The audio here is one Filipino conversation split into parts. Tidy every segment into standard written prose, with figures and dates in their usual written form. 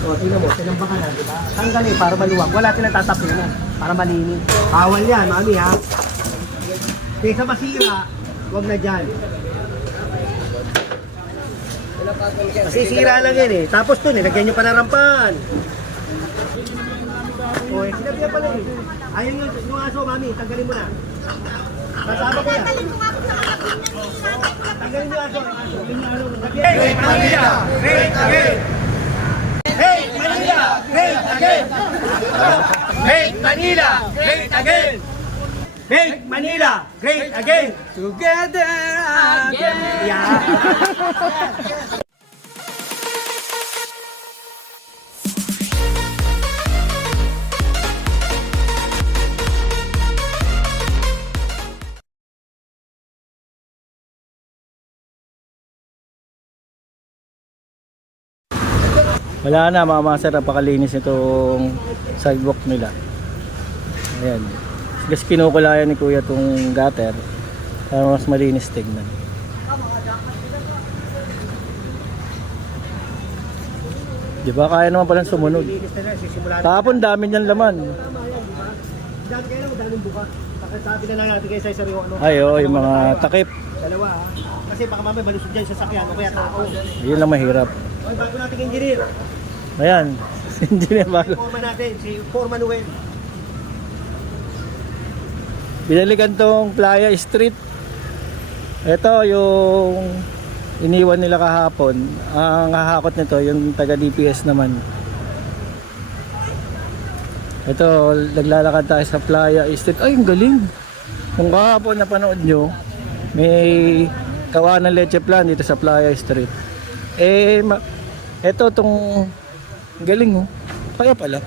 O, tingnan mo, sinambakan na, di ba? Tanggalin para maluwag. Wala silang tatapunan para malinis. Bawal yan, mami ha. Kaysa masira, huwag na dyan. Masisira lang yan eh. Tapos to, nilagyan nyo pa ng rampan. O, sinabihan pala eh. Ayun yung aso, mami, tanggalin mo na. Kasama ko yan. Tanggalin yung aso. Hey, Manila! Great again! Hey, Manila! Great again! Make Manila great again! Make Manila great again! Together again! Yeah! Wala na mga master, napakalinis itong sidewalk nila. Ayan. Kasi kinukulayan ni kuya itong gutter para mas malinis tignan. Diba kaya naman palang sumunod. Kahapon dami niyan laman. Dami kayo lang, daming buka. Sabi na lang natin kayo sa isang ano. Ay oo, yung mga takip. Dalawa ha. Kasi baka mamaya malusog dyan sa sakyan o kaya tao. Yun lang mahirap. Ay, bago natin engineer. Ayan. Engineer bago. Foreman natin, si Foreman Noel. Binalikan tong Playa Street. Ito yung iniwan nila kahapon. Ang hahakot nito yung taga DPS naman. Ito, naglalakad tayo sa Playa Street. Ay, ang galing. Kung kahapon napanood nyo, may kawa ng leche plan dito sa Playa Street. Ito tong galing oh. Kaya pala.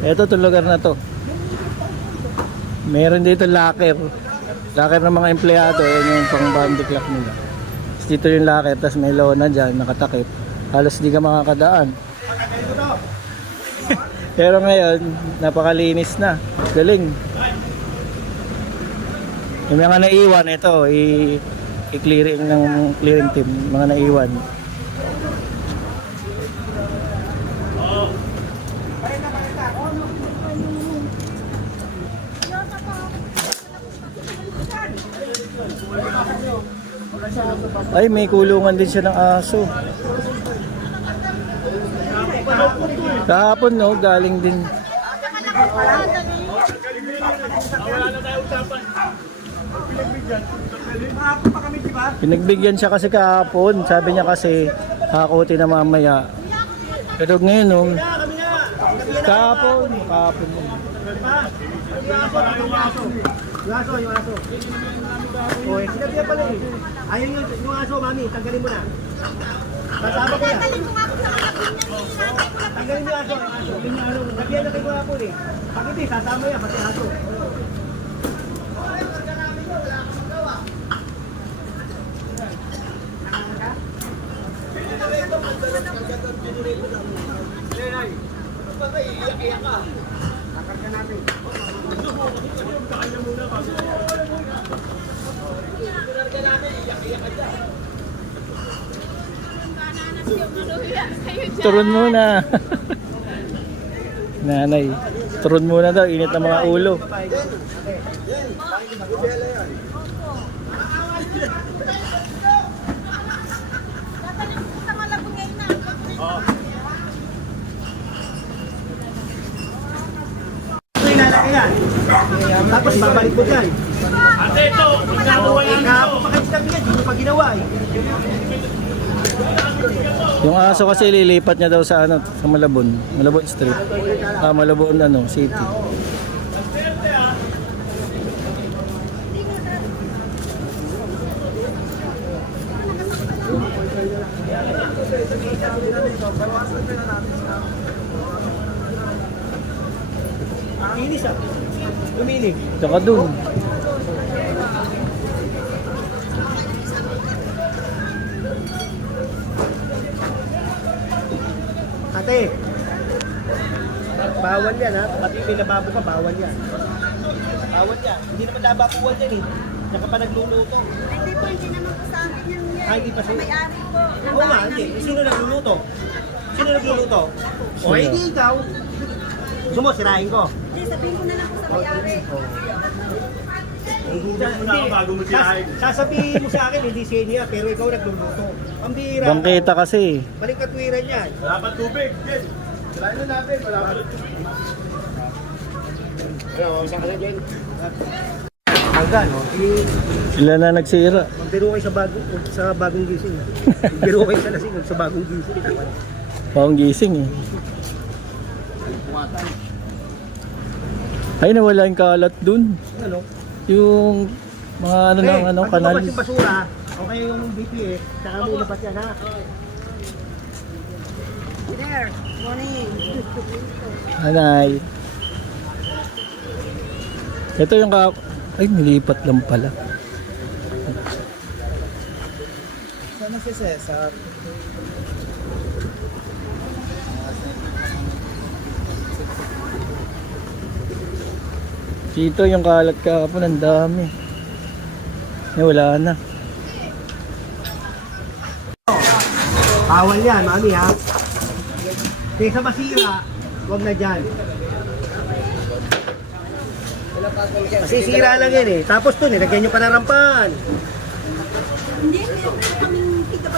Ito tong lugar na to. Meron dito locker. Locker ng mga empleyado, yung pang bandy clock nila. Tapos dito yung locker, tapos may lona dyan, nakatakip. Halos di ka makakadaan. Pero ngayon, napakalinis na. Galing. Yung mga naiwan, ito, i-clearing ng clearing team. Mga naiwan. Ay, may kulungan din siya ng aso. Kahapon no, galing din. Pinagbigyan siya kasi kahapon. Sabi niya kasi hakutin na mamaya. Pero ngayon no, kahapon. Yung aso. O, sinabihan pala eh. Ayun yung aso, mami, tanggalin mo na. Kasama ko yan. Tanggalin mo yung aso. Sabihan na kayo ako eh. Pag hindi, sasama yan, pati aso. Iyak-iyak ka. Nakarga natin. Turun muna. Nanay, turun muna daw, init ng mga ulo. Tapos babalik mo dyan. Ate, ito, magkakawa yan. Kahapon pa kayo sinabi yan, hindi mo pa ginawa eh. Yung aso kasi lilipat niya daw sa sa Malabon Street. Malabon City. Ang inis ah. Lumilig. Tsaka dun. Ate, bawal yan ha. Pati pinababo ka, bawal yan. Bawal yan. Hindi naman nababuwal yan eh. Saka pa nagluluto. Hindi naman po sa akin yan. Hindi pa sa'yo? May-ari po. Oo nga, hindi. Sino nagluluto? Sino nagluluto? O, hindi ikaw. Gusto mo, sirahin ko. Hindi, sabihin ko na lang po sa may-ari. Sasabihin mo sa akin, hindi senior, pero ikaw nagluluto. Ang bihira. Bangketa kasi. Balik katwiran yan. Wala pa tubig. Jen. Selain na natin. Wala pa tubig. Ayun, saan ka na, Jen? Hanggang, no? Sila na nagsira. Magbiro kayo sa bagong gising. Magbiro kayo sa lasing sa bagong gising. Pang gising eh. Ay, nawala yung kalat dun. Ano? Yung mga ano ng ano, kanal. Pag yung basura, okay yung BPF, saka mo lapat yan ha. There, morning. Anay. Ito yung ay, nilipat lang pala. Sana si Cesar? Dito yung kalat kahapon, ang dami. Wala na. Bawal yan, mami ha. Kaysa masira, huwag na dyan. Masisira lang yan eh. Tapos to, nilagyan nyo pa na rampahan. Hindi, meron na kaming PWD.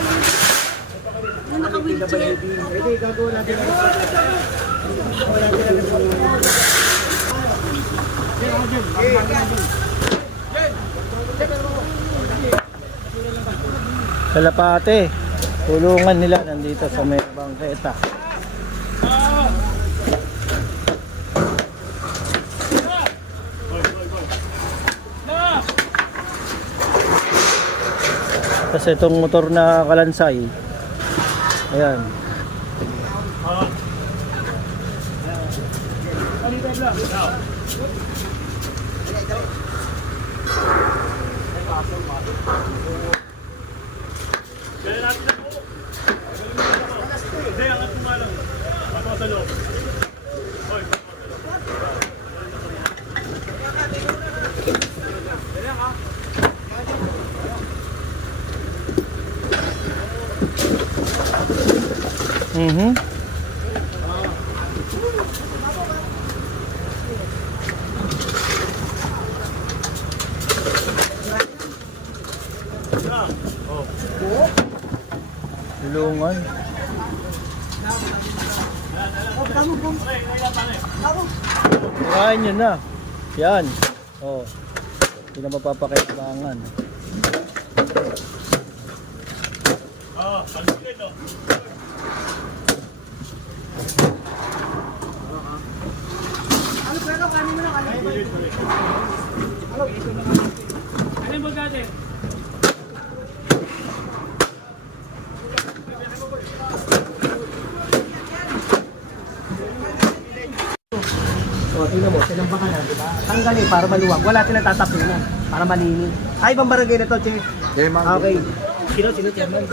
Na naka-wheelchair. Pwede, gagawin natin. Kalapate. Tulungan nila nandito sa may bangketa. Tapos itong motor na kalansay. Ayan. Hindi, angat mo nga lang. Pasok ka sa loob. Hoy. Mhm. Tulungan. Kain nyo na. Yan. Oh. Hindi na mapapakailangan. Pansin ito. Ano mo dati? O, tingnan mo, sinamba ka na, di ba? Tanggalin para maluwag. Wala silang tatapunan para malinis. Ay, ibang barangay na to, Che. Okay. Sino, chairman?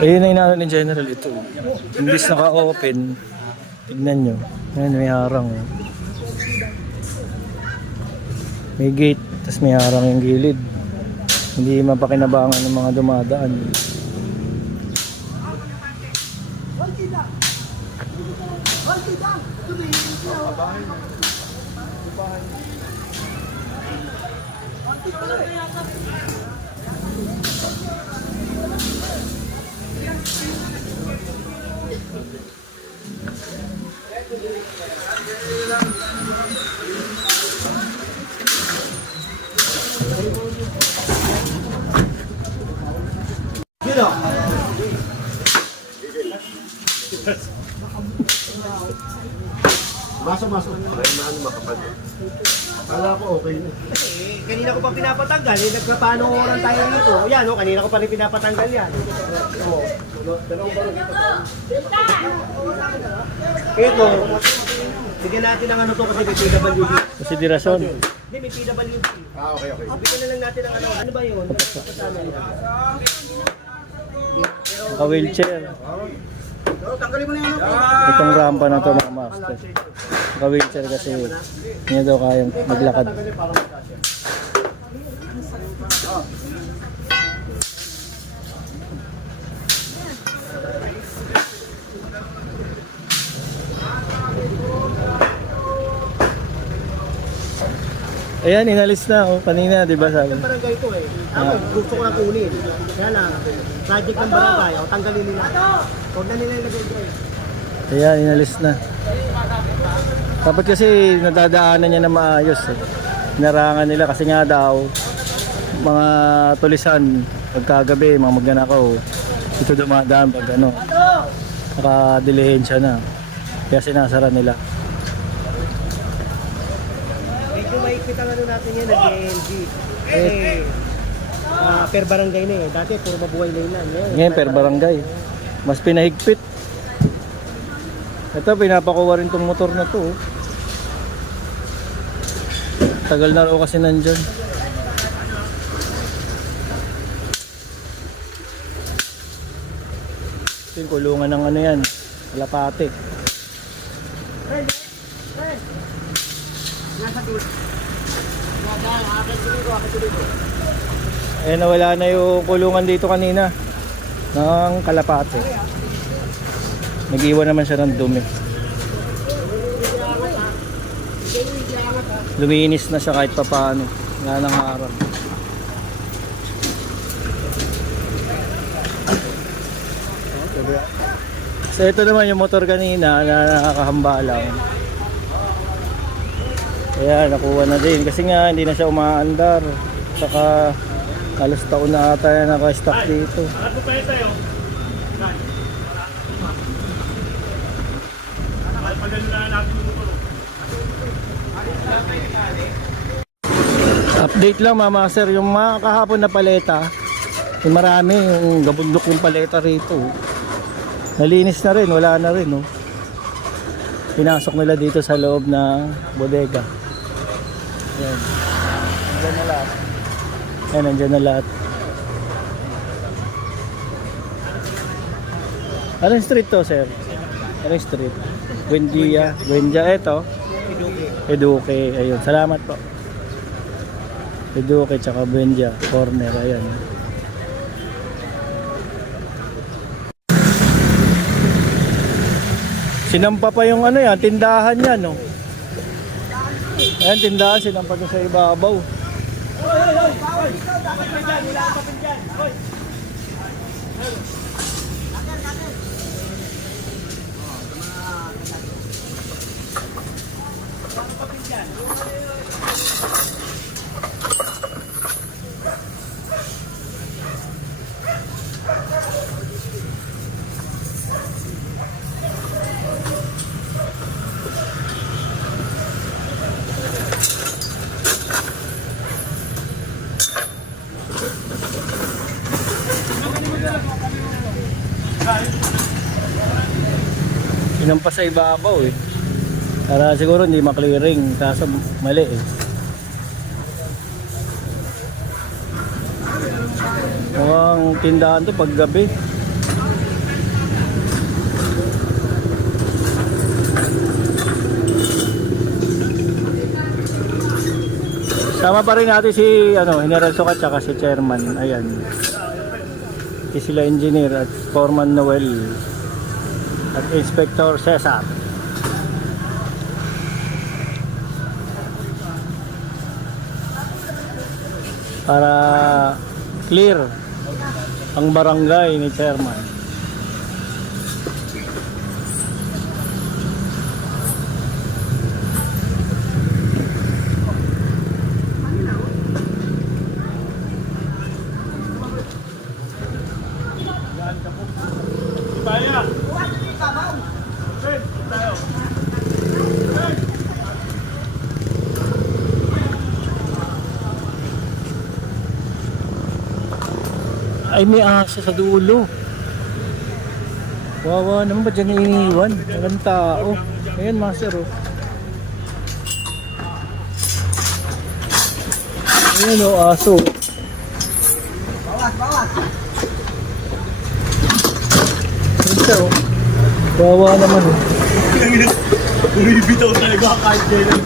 Ayun na inaano ni General ito. Imbis naka-open. Tignan nyo. Ayan, may harang. Oh. May gate, tapos may harang yung gilid. Hindi mapakinabangan ng mga dumadaan. Sino? Masok. Ay, maano makapal. Kala ko okay na. Kanina ko pa pinapatanggal, nagpapaano oran tayo dito. Yan, oh, kanina ko pa rin pinapatanggal yan. Oh, dalawang barang dito. Ito, bigyan natin ng ano to kasi may PWD. Konsiderasyon. Hindi, may PWD. Okay. Bigyan na lang natin ng ano ba yun? Kasama yun. Naka-wheelchair. Tanggalin mo na yan. Itong rampa na to mga master. Naka-wheelchair kasi hindi daw kayang maglakad. Ayan, inalis na. Oh, kanina, di ba sabi? Yung barangay ito eh. Ako, gusto ko na kunin. Kaya lang, project ng barangay, o tanggalin nila. Huwag na nila ilagay dyan. Ayan, inalis na. Dapat kasi nadadaanan niya na maayos eh. Narangan nila kasi nga daw, mga tulisan, pagkagabi, mga magnanakaw, ito dumadaan pag ano, nakadilihensya na. Kaya sinasara nila. Medyo maikpit ang ano natin yan, nag-LG. Eh, per barangay na eh. Dati, puro mabuhay na yun. Ngayon, per barangay. Mas pinahigpit. Ito, pinapakuha rin tong motor na to. Oh. Tagal na raw kasi nandyan. Ito yung kulungan ng ano yan, kalapate. Eh nawala na yung kulungan dito kanina ng kalapate. Nag-iwan naman siya ng dumi. Luminis na siya kahit papaano. Wala nang harang. So ito naman yung motor kanina na nakakahamba lang. Kaya nakuha na din. Kasi nga hindi na siya umaandar. Saka halos taon na ata na naka-stock dito. Ano pa yun tayo? Pagano na natin yung motor. Update lang mama sir, yung mga kahapon na paleta, yung marami, yung gabundok yung paleta rito. Nalinis na rin, wala na rin. Oh. Pinasok nila dito sa loob ng bodega. Yan. Nandiyan na lahat. Yan, nandiyan na lahat. Anong street to sir? Anong street? Buendia. Buendia, eto. Eduque. Ayun, salamat po. Eduque tsaka Buendia. Corner, ayan. Sinampa pa yung ano yan, tindahan yan, no? Ayan, tindahan, sinampa doon sa ibabaw. Sinampa sa ibabaw eh. Para siguro hindi maklearing, kaso mali eh. Mukhang tindahan to pag gabi. Sama pa rin natin si General Sukat at si Chairman. Ayan. Si sila engineer at Foreman Noel at Inspector Cesar. Para clear ang barangay ni Chairman. Kaya. Tayo. Ay, may aso sa dulo. Wawa naman, ba't dyan iniiwan? Walang tao. Ayan, master, oh. Ayan, oh, aso. Ayan siya, oh. Wawa naman, oh. Bumibitaw talaga kahit kailan.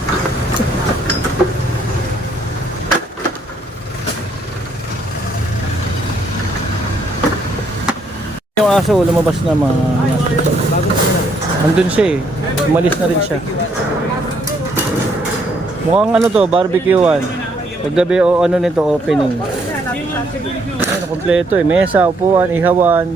Yung aso, lumabas na mga master. Andun siya eh. Umalis na rin siya. Mukhang ano to, barbecuean. Paggabi o ano nito, opening. Ayun, kompleto eh. Mesa, upuan, ihawan.